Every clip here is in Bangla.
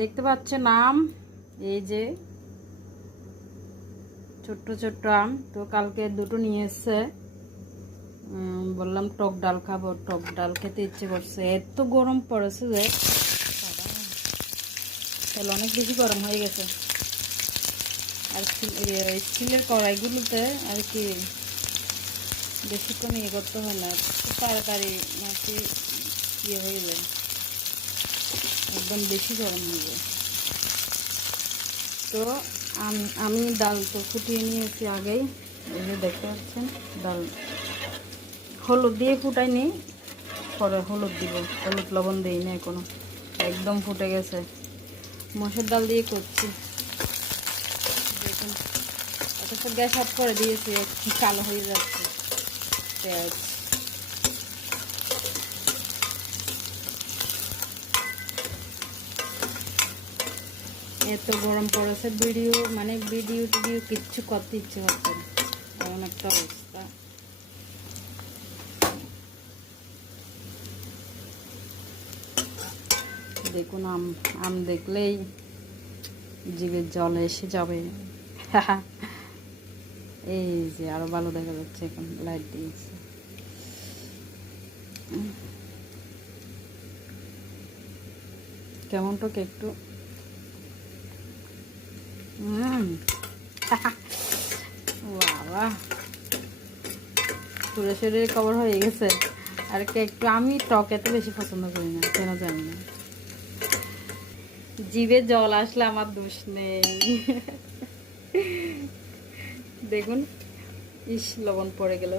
দেখতে পাচ্ছেন আম, এই যে ছোট্ট ছোট্ট আম। তো কালকে দুটো নিয়ে এসছে, বললাম টক ডাল খাবো, টক ডাল খেতে ইচ্ছে করছে। এত গরম পড়েছে যে তেল অনেক বেশি গরম হয়ে গেছে। আর স্টিলের কড়াইগুলোতে আর কি বেশিক্ষণ ইয়ে করতে হয় না, খুব তাড়াতাড়ি আর কি ইয়ে হয়ে যায়, একদম বেশি গরম হয়ে যায়। তো আমি ডাল তো ফুটিয়ে নিয়েছি আগেই, এই যে দেখতে পাচ্ছেন ডাল হলুদ দিয়ে ফুটাইনি, পরে হলুদ দিব, হলুদ লবণ দিই না এখনো, একদম ফুটে গেছে। মসুর ডাল দিয়ে করছি দেখুন, অথচ গ্যাস অফ করে দিয়েছি, কালো হয়ে যাচ্ছে পেঁয়াজ। এত গরম পড়েছে, ভিডিও টিডিও কিচ্ছু করতে ইচ্ছে হচ্ছে না, এমন একটা অবস্থা। দেখুন আম, আম দেখলেই জিভের জল এসে যাবে। এই যে আরো ভালো দেখা যাচ্ছে, এখন লাইট দিয়েছে। কেমন তো একটু বাবা পুরো শরীরে কভার হয়ে গেছে। আর একটু আমি টক এত বেশি পছন্দ করি না, কেন জানি না, জিভে জল আসলে আমার দোষ নেই। দেখুন, ইস লবণ পড়ে গেল।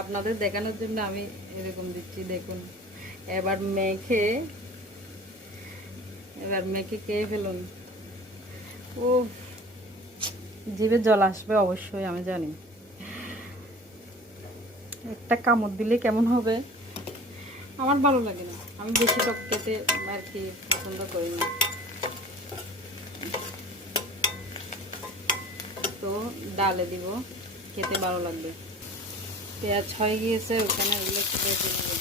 আপনাদের দেখানোর জন্য আমি এরকম দিচ্ছি, দেখুন। এবার মেখে খেয়ে ফেলুন। ও, জিভে জল আসবে অবশ্যই, আমি জানি। একটা কামড় দিলে কেমন হবে, আমার ভালো লাগে না, আমি বেশি টক খেতে আর কি পছন্দ করি না। তো ডালে দিব, খেতে ভালো লাগবে। পেঁয়াজ হয়ে গিয়েছে, ওখানে ওগুলো দিয়ে দেবো।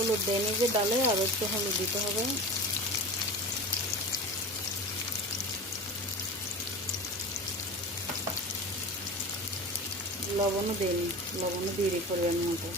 হলুদ দেয়নি যে ডালে, আর একটু হলুদ দিতে হবে। লবণও দেয়নি, লবণও দিয়ে পরিমাণ মতো।